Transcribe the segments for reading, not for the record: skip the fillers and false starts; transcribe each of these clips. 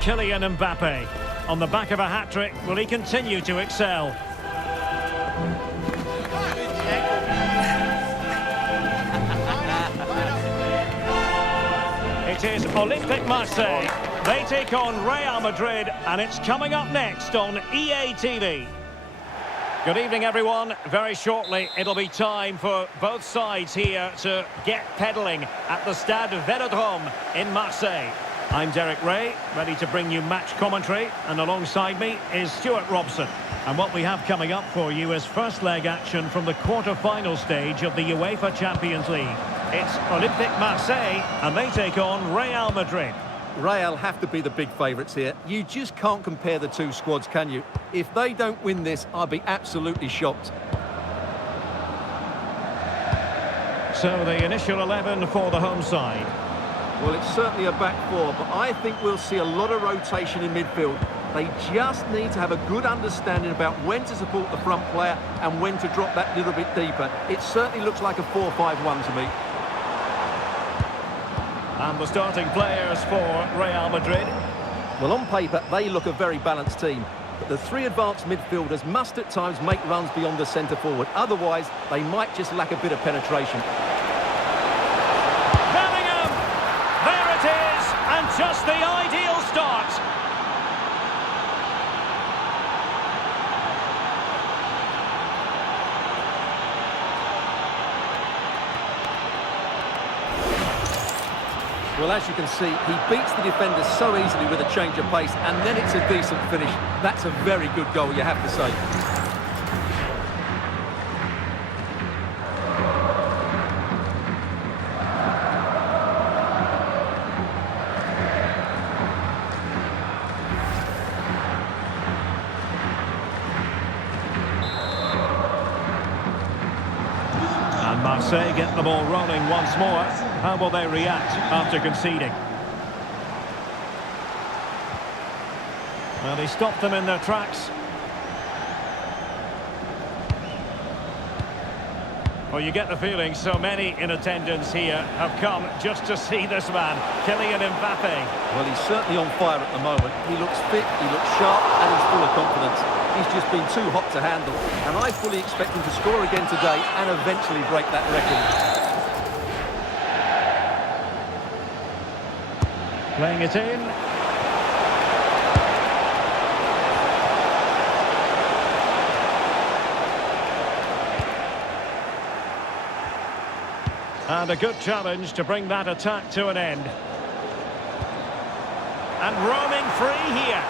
Kylian Mbappe. On the back of a hat-trick, will he continue to excel? It is Olympique Marseille. They take on Real Madrid, and it's coming up next on EA TV. Good evening, everyone. Very shortly, it'll be time for both sides here to get pedalling at the Stade Vélodrome in Marseille. I'm Derek Ray, ready to bring you match commentary, and alongside me is Stuart Robson. And what we have coming up for you is first leg action from the quarter-final stage of the UEFA Champions League. It's Olympique Marseille, and they take on Real Madrid. Real have to be the big favourites here. You just can't compare the two squads, can you? If they don't win this, I'd be absolutely shocked. So the initial 11 for the home side. Well, it's certainly a back four, but I think we'll see a lot of rotation in midfield. They just need to have a good understanding about when to support the front player and when to drop that little bit deeper. It certainly looks like a 4-5-1 to me. And the starting players for Real Madrid. Well, on paper, they look a very balanced team. But the three advanced midfielders must at times make runs beyond the centre forward. Otherwise, they might just lack a bit of penetration. Bellingham! There it is! And just the ideal start. Well, as you can see, he beats the defender so easily with a change of pace, and then it's a decent finish. That's a very good goal, you have to say. And Marseille get the ball rolling once more. How will they react after conceding? Well, he stopped them in their tracks. Well, you get the feeling so many in attendance here have come just to see this man, Kylian Mbappe. Well, he's certainly on fire at the moment. He looks fit, he looks sharp, and he's full of confidence. He's just been too hot to handle, and I fully expect him to score again today and eventually break that record. Playing it in. And a good challenge to bring that attack to an end. And roaming free here.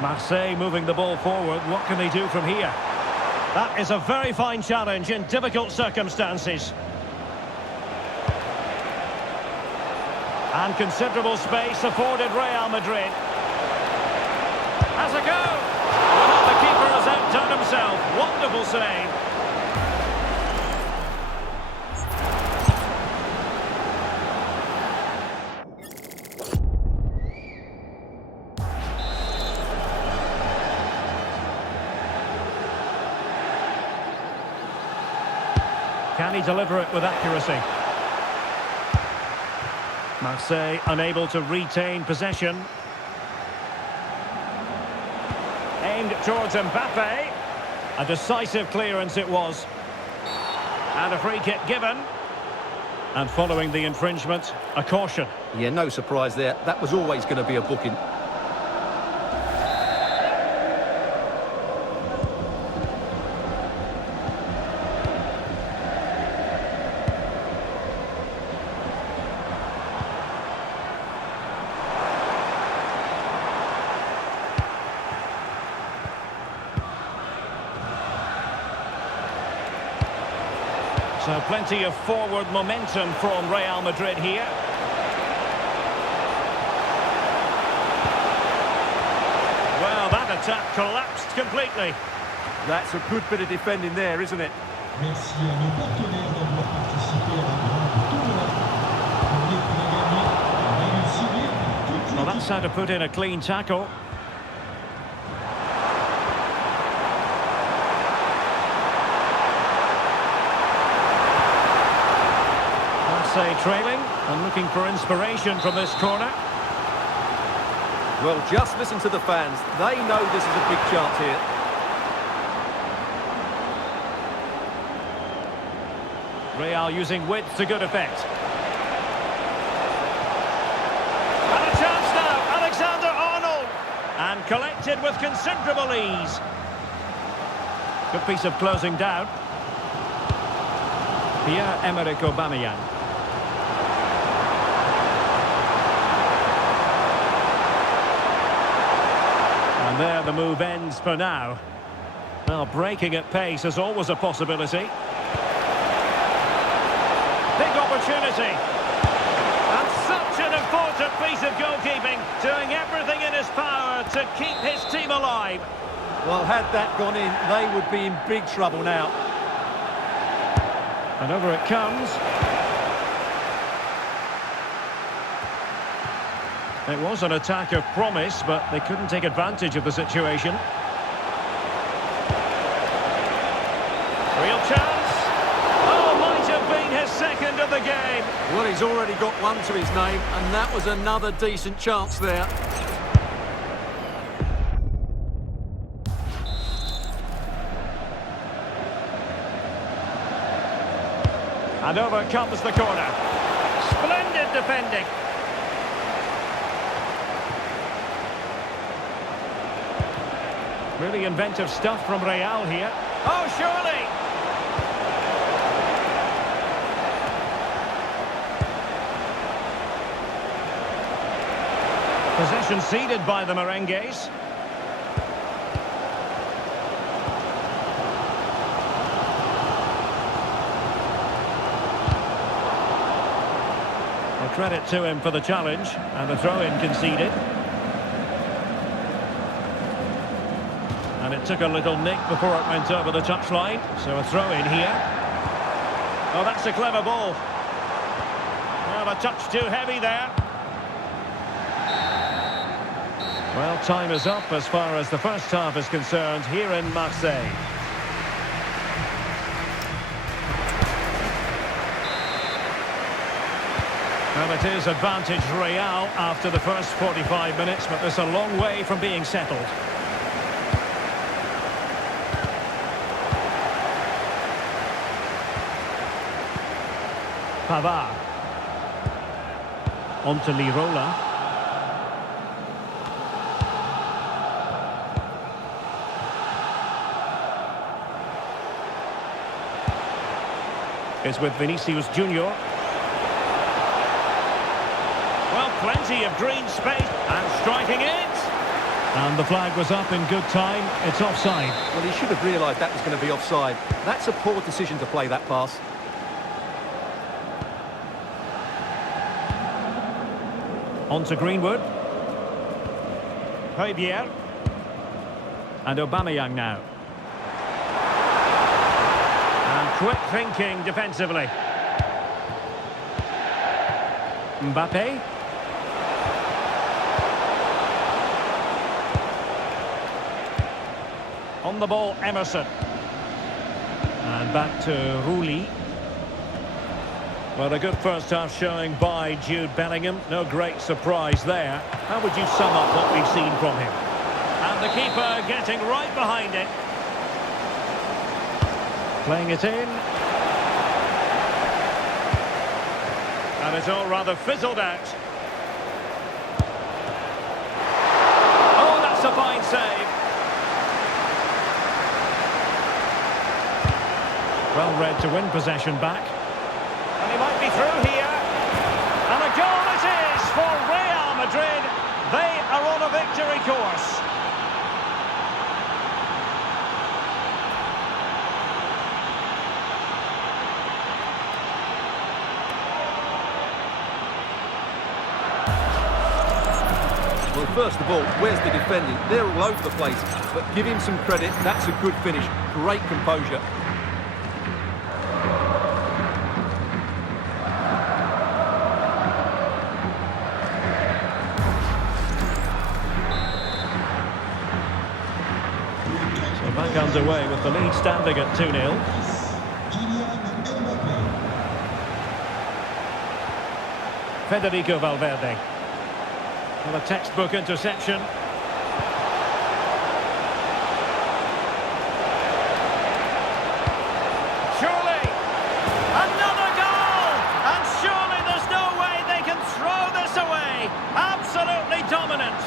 Marseille moving the ball forward. What can they do from here? That is a very fine challenge in difficult circumstances. And considerable space afforded Real Madrid. Has a go! Well, the keeper has outdone himself. Wonderful save. Can he deliver it with accuracy? Marseille unable to retain possession. Aimed towards Mbappe. A decisive clearance it was. And a free kick given. And following the infringement, a caution. Yeah, no surprise there. That was always going to be a booking. So plenty of forward momentum from Real Madrid here. Well, that attack collapsed completely. That's a good bit of defending there, isn't it? Merci à nos partenaires d'avoir participé à la grande tour de la Well, that's how to put in a clean tackle. Marseille trailing and looking for inspiration from this corner. Well, just listen to the fans. They know this is a big chance here. Real using width to good effect. And a chance now, Alexander-Arnold. And collected with considerable ease. Good piece of closing down. Pierre-Emerick Aubameyang. And there the move ends for now. Well, breaking at pace is always a possibility. Big opportunity. And such an important piece of goalkeeping, doing everything in his power to keep his team alive. Well, had that gone in, they would be in big trouble now. And over it comes. It was an attack of promise, but they couldn't take advantage of the situation. Real chance. Oh, might have been his second of the game. Well, he's already got one to his name, and that was another decent chance there. And over comes the corner. Splendid defending. Really inventive stuff from Real here. Oh, surely! Possession ceded by the Merengues. Credit to him for the challenge, and the throw-in conceded. And it took a little nick before it went over the touchline, so a throw-in here. Oh, that's a clever ball. Well, a touch too heavy there. Well, time is up as far as the first half is concerned here in Marseille. Well, it is advantage Real after the first 45 minutes, but there's a long way from being settled. Pavard. On to Lirola. It's with Vinicius Junior. Well, plenty of green space, and striking it. And the flag was up in good time. It's offside. Well, he should have realised that was going to be offside. That's a poor decision to play that pass. On to Greenwood. Højbjerg. And Aubameyang now. And quick thinking defensively. Mbappe. On the ball, Emerson. And back to Rouli. Well, a good first half showing by Jude Bellingham. No great surprise there. How would you sum up what we've seen from him? And the keeper getting right behind it. Playing it in. And it's all rather fizzled out. Oh, that's a fine save. Well read to win possession back. And he might be through here. And a goal it is for Real Madrid. They are on a victory course. Well, first of all, where's the defending? They're all over the place. But give him some credit. That's a good finish. Great composure. Back underway with the lead standing at 2-0. Federico Valverde. Well, a textbook interception. Surely, another goal! And surely there's no way they can throw this away. Absolutely dominant.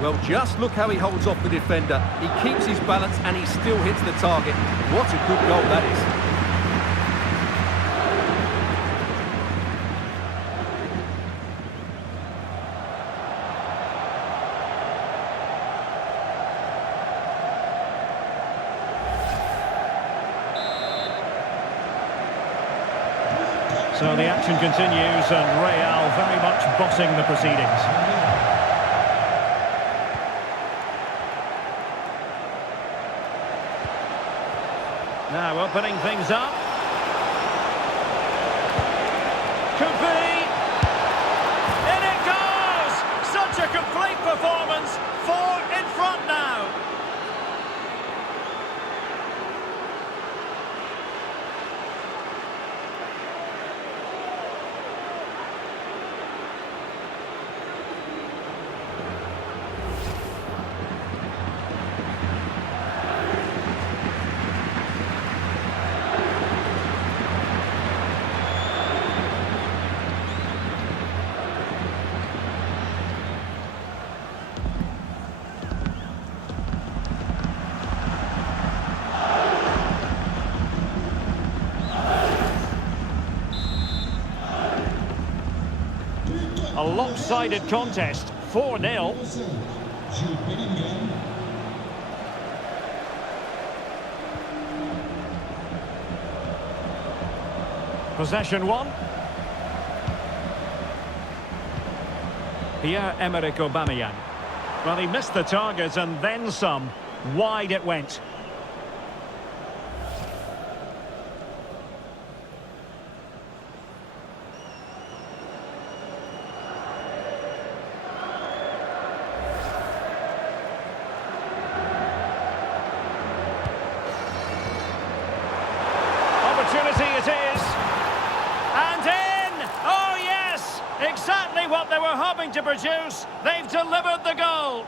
Well, just look how he holds off the defender. He keeps his balance and he still hits the target. What a good goal that is. So the action continues and Real very much bossing the proceedings. Now opening things up. Could be. In it goes! Such a complete performance. 4 in front now. A lopsided contest, 4-0. Possession 1. Pierre-Emerick Aubameyang. Well, he missed the target and then some. Wide it went. Opportunity it is. And in! Oh, yes! Exactly what they were hoping to produce. They've delivered the goal.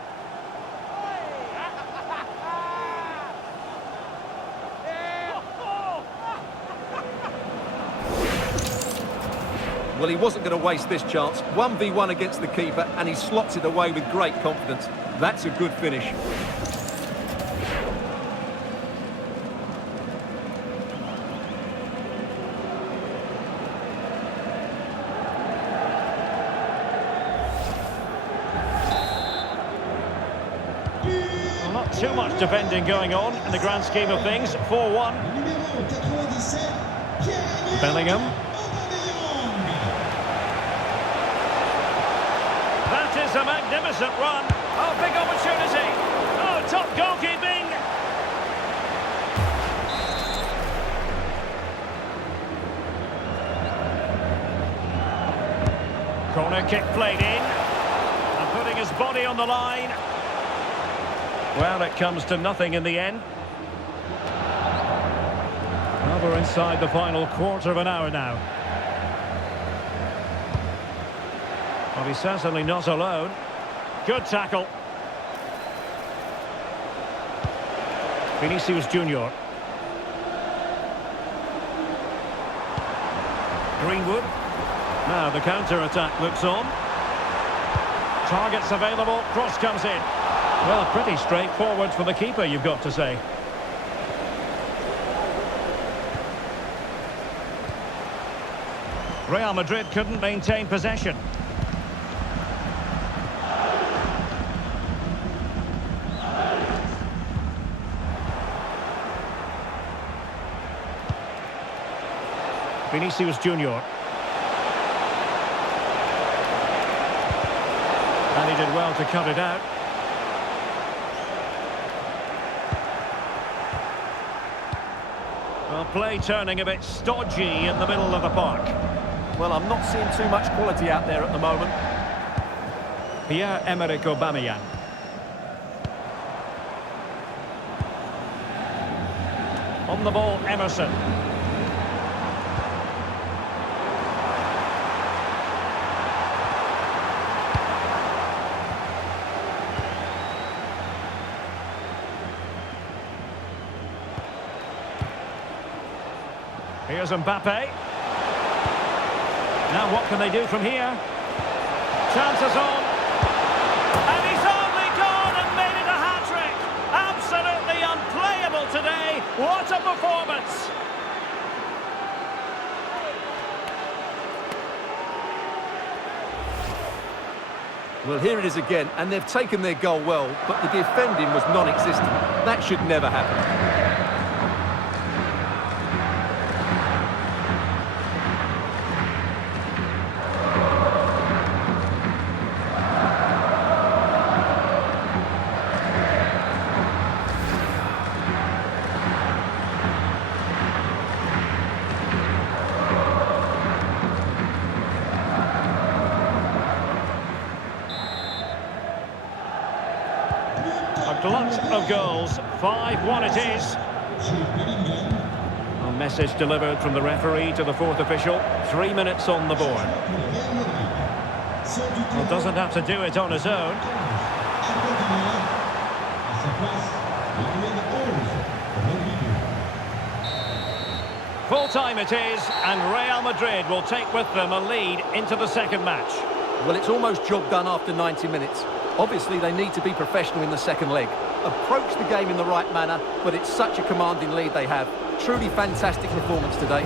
Well, he wasn't going to waste this chance. 1v1 against the keeper, and he slots it away with great confidence. That's a good finish. Well, not too much defending going on in the grand scheme of things. 4-1. Bellingham. That is a magnificent run. Oh, big opportunity. Oh, top goalkeeping. Corner kick played in. And putting his body on the line. Well, it comes to nothing in the end. Well, we're inside the final quarter of an hour now. Well, he's certainly not alone. Good tackle. Vinicius Junior. Greenwood. Now the counter-attack looks on. Targets available. Cross comes in. Well, pretty straightforward for the keeper, you've got to say. Real Madrid couldn't maintain possession. Vinicius Junior. And he did well to cut it out. Well, play turning a bit stodgy in the middle of the park. Well, I'm not seeing too much quality out there at the moment. Pierre-Emerick Aubameyang. On the ball, Emerson. Here's Mbappe. Now what can they do from here? Chances on. And he's only gone and made it a hat-trick. Absolutely unplayable today. What a performance. Well, here it is again, and they've taken their goal well, but the defending was non-existent. That should never happen. A glut of goals, 5-1 it is. A message delivered from the referee to the fourth official. 3 minutes on the board. Well, doesn't have to do it on his own. Full time it is, and Real Madrid will take with them a lead into the second match. Well, it's almost job done after 90 minutes. Obviously, they need to be professional in the second leg. Approach the game in the right manner, but it's such a commanding lead they have. Truly fantastic performance today.